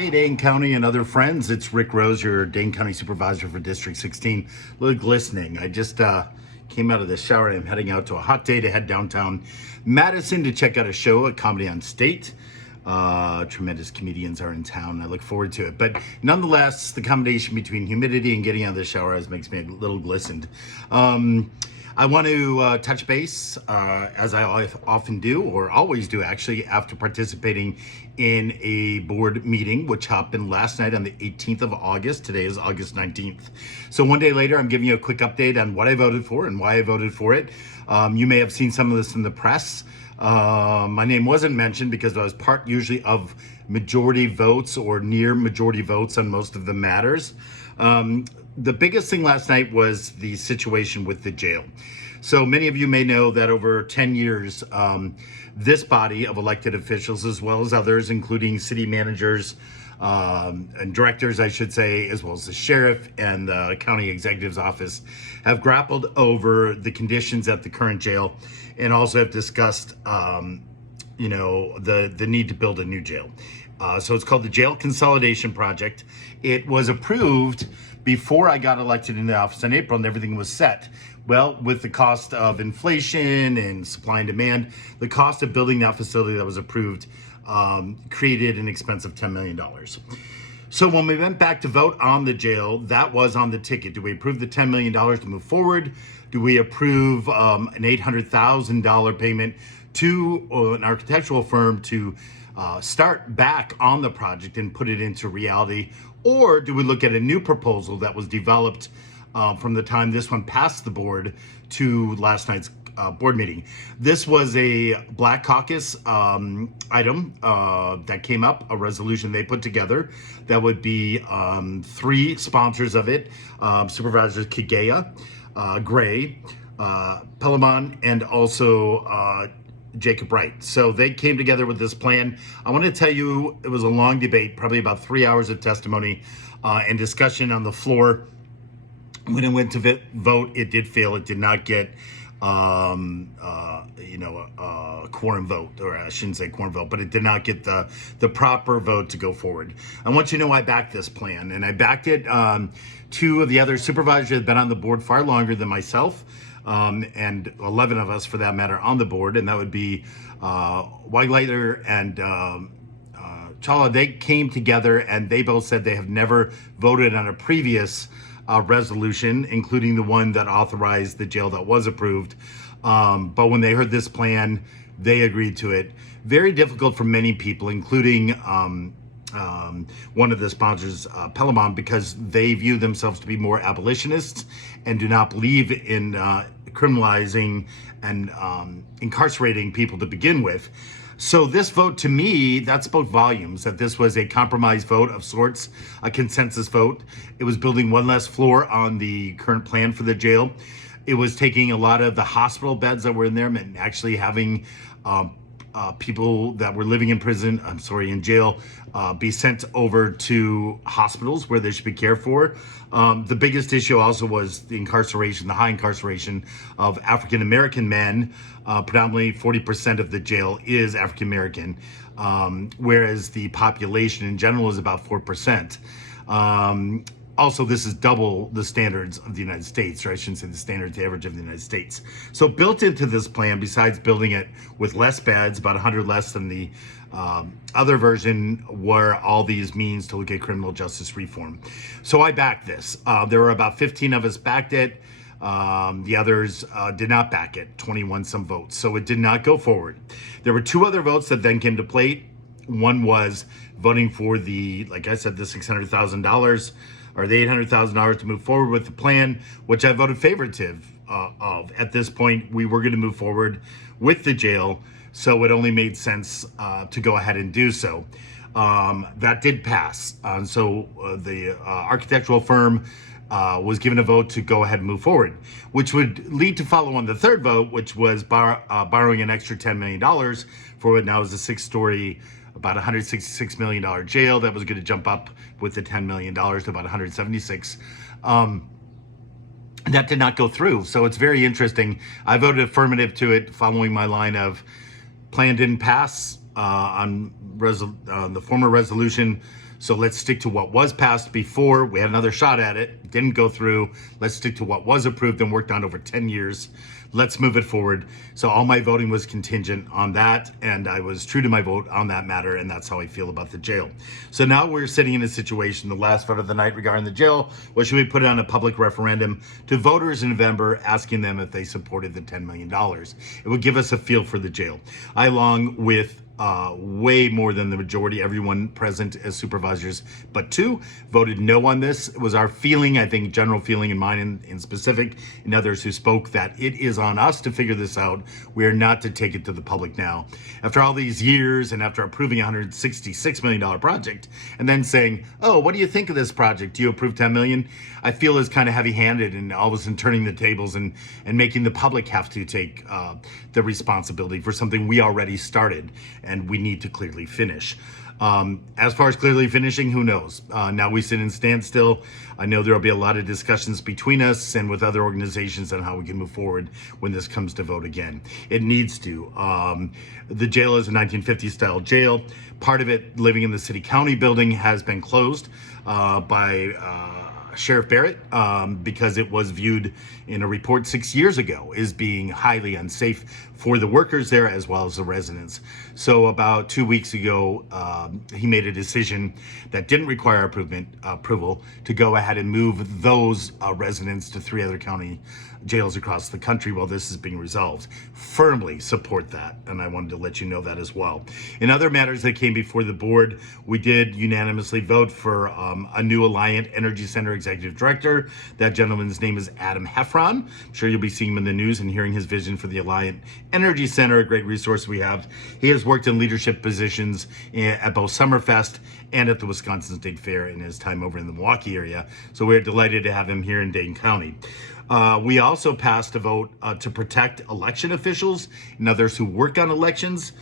Hey, Dane County and other friends. It's Rick Rose, your Dane County Supervisor for District 16. Look, glistening. I just came out of the shower and I'm heading out to a hot day to head downtown Madison to check out a show at Comedy on State. Tremendous comedians are in town. I look forward to it. But nonetheless, the combination between humidity and getting out of the shower makes me a little glistened. I want to touch base, as I often do, or always do actually, after participating in a board meeting, which happened last night on the 18th of August. Today is August 19th. So one day later, I'm giving you a quick update on what I voted for and why I voted for it. You may have seen some of this in the press. My name wasn't mentioned because I was part usually of majority votes or near majority votes on most of the matters. The biggest thing last night was the situation with the jail. So many of you may know that over 10 years, this body of elected officials, as well as others, including city managers and directors, I should say, as well as the sheriff and the county executive's office, have grappled over the conditions at the current jail and also have discussed, the need to build a new jail. So it's called the Jail Consolidation Project. It was approved before I got elected into office in April and everything was set. Well, with the cost of inflation and supply and demand, the cost of building that facility that was approved created an expense of $10 million. So when we went back to vote on the jail, that was on the ticket. Do we approve the $10 million to move forward? Do we approve an $800,000 payment to an architectural firm to start back on the project and put it into reality? Or do we look at a new proposal that was developed from the time this one passed the board to last night's board meeting? This was a Black Caucus item that came up, a resolution they put together that would be three sponsors of it, Supervisors Kigaya, Gray, Pelamon, and also Jacob Wright. So they came together with this plan. I want to tell you, it was a long debate, probably about 3 hours of testimony and discussion on the floor. When it went to vote, it did fail. It did not get, a quorum vote, or I shouldn't say quorum vote, but it did not get the proper vote to go forward. I want you to know I backed this plan, and I backed it. Two of the other supervisors have been on the board far longer than myself, and 11 of us, for that matter, on the board, and that would be Weigleiter and Chawla. They came together, and they both said they have never voted on a previous resolution, including the one that authorized the jail that was approved. But when they heard this plan, they agreed to it. Very difficult for many people, including one of the sponsors, Pelamon, because they view themselves to be more abolitionists and do not believe in criminalizing and incarcerating people to begin with. So this vote, to me, that spoke volumes, that this was a compromise vote of sorts, a consensus vote. It was building one less floor on the current plan for the jail. It was taking a lot of the hospital beds that were in there and actually having people that were living in jail, be sent over to hospitals where they should be cared for. The biggest issue also was the high incarceration of African-American men. Predominantly 40% of the jail is African-American, whereas the population in general is about 4%. Also, this is double the standards of the United States, or I shouldn't say the standards, the average of the United States. So built into this plan, besides building it with less beds, about 100 less than the other version, were all these means to look at criminal justice reform. So I backed this. There were about 15 of us backed it. The others did not back it, 21 some votes. So it did not go forward. There were two other votes that then came to plate. One was voting for like I said, the $600,000 or the $800,000 to move forward with the plan, which I voted favorative of. At this point, we were going to move forward with the jail, so it only made sense to go ahead and do so. That did pass. So the architectural firm was given a vote to go ahead and move forward, which would lead to follow on the third vote, which was borrowing an extra $10 million for what now is a six-story, about $166 million jail that was going to jump up with the $10 million to about 176. That did not go through. So it's very interesting. I voted affirmative to it, following my line of plan didn't pass on the former resolution. So let's stick to what was passed before. We had another shot at it, didn't go through. Let's stick to what was approved and worked on over 10 years. Let's move it forward. So all my voting was contingent on that, and I was true to my vote on that matter, and that's how I feel about the jail. So now we're sitting in a situation, the last vote of the night regarding the jail was, should we put it on a public referendum to voters in November, asking them if they supported the $10 million. It would give us a feel for the jail. I, along with way more than the majority, everyone present as supervisors, but two, voted no on this. It was our feeling, I think, general feeling in mine in specific, and others who spoke, that it is on us to figure this out. We are not to take it to the public now. After all these years, and after approving a $166 million project, and then saying, oh, what do you think of this project? Do you approve $10 million? I feel is kind of heavy-handed, and all of a sudden turning the tables and making the public have to take the responsibility for something we already started and we need to clearly finish. As far as clearly finishing, who knows? Now we sit in standstill. I know there will be a lot of discussions between us and with other organizations on how we can move forward when this comes to vote again. It needs to. The jail is a 1950s style jail. Part of it, living in the city county building, has been closed by Sheriff Barrett because it was viewed in a report 6 years ago as being highly unsafe for the workers there as well as the residents. So about 2 weeks ago, he made a decision that didn't require approval to go ahead and move those residents to 3 other county jails across the country while this is being resolved. Firmly support that, and I wanted to let you know that as well. In other matters that came before the board, we did unanimously vote for a new Alliant Energy Center executive director. That gentleman's name is Adam Heffron. I'm sure you'll be seeing him in the news and hearing his vision for the Alliant Energy Center, a great resource we have. He has worked in leadership positions at both Summerfest and at the Wisconsin State Fair in his time over in the Milwaukee area. So we're delighted to have him here in Dane County. We also passed a vote to protect election officials and others who work on elections.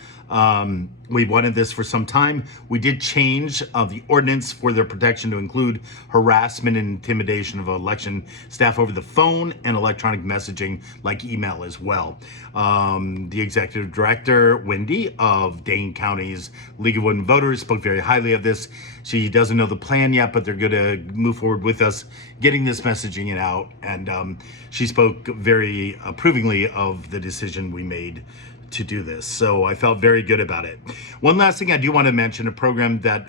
We wanted this for some time. We did change the ordinance for their protection to include harassment and intimidation of election staff over the phone and electronic messaging like email as well. The executive director, Wendy, of Dane County's League of Women Voters, spoke very highly of this. She doesn't know the plan yet, but they're going to move forward with us getting this messaging out. And she spoke very approvingly of the decision we made to do this. So I felt very good about it. One last thing I do want to mention, a program that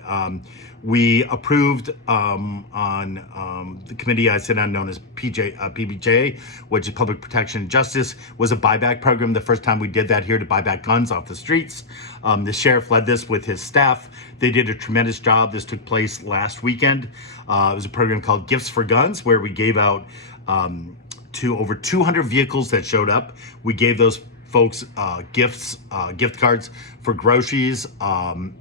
we approved on the committee I sit on, known as PBJ, which is Public Protection and Justice, was a buyback program. The first time we did that here to buy back guns off the streets. The sheriff led this with his staff. They did a tremendous job. This took place last weekend. It was a program called Gifts for Guns, where we gave out to over 200 vehicles that showed up. We gave those folks gift cards for groceries and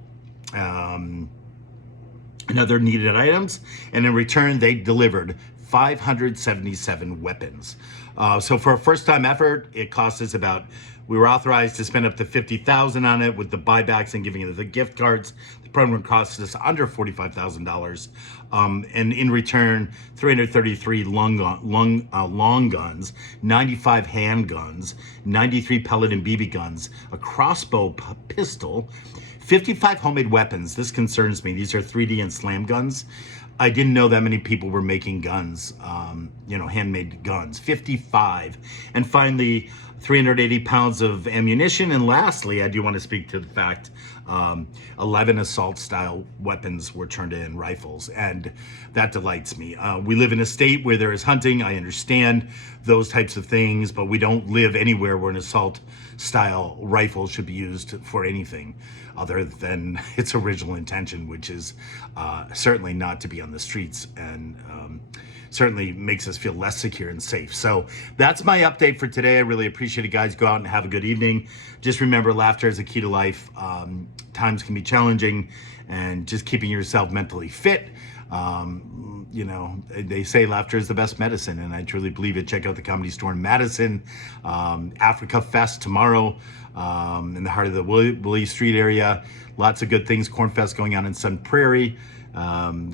other needed items, and in return they delivered 577 weapons. So for a first-time effort, it cost us we were authorized to spend up to $50,000 on it with the buybacks and giving it the gift cards. The program cost us under $45,000, and in return, 333 long guns, 95 handguns, 93 pellet and BB guns, a crossbow pistol, 55 homemade weapons. This concerns me. These are 3D and slam guns. I didn't know that many people were making guns, handmade guns, 55. And finally, 380 pounds of ammunition. And lastly, I do want to speak to the fact 11 assault-style weapons were turned in, rifles, and that delights me. We live in a state where there is hunting. I understand those types of things, but we don't live anywhere where an assault-style rifle should be used for anything other than its original intention, which is certainly not to be on the streets, and certainly makes us feel less secure and safe. So that's my update for today. I really appreciate it, guys. Go out and have a good evening. Just remember, laughter is a key to life. Times can be challenging, and just keeping yourself mentally fit. They say laughter is the best medicine, and I truly believe it. Check out the Comedy Store in Madison. Africa Fest tomorrow in the heart of the Willie Street area. Lots of good things. Corn Fest going on in Sun Prairie.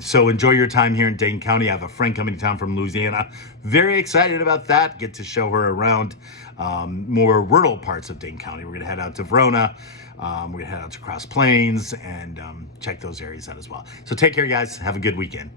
So enjoy your time here in Dane County. I have a friend coming to town from Louisiana. Very excited about that. Get to show her around more rural parts of Dane County. We're going to head out to Verona. We're going to head out to Cross Plains and check those areas out as well. So take care, guys. Have a good weekend.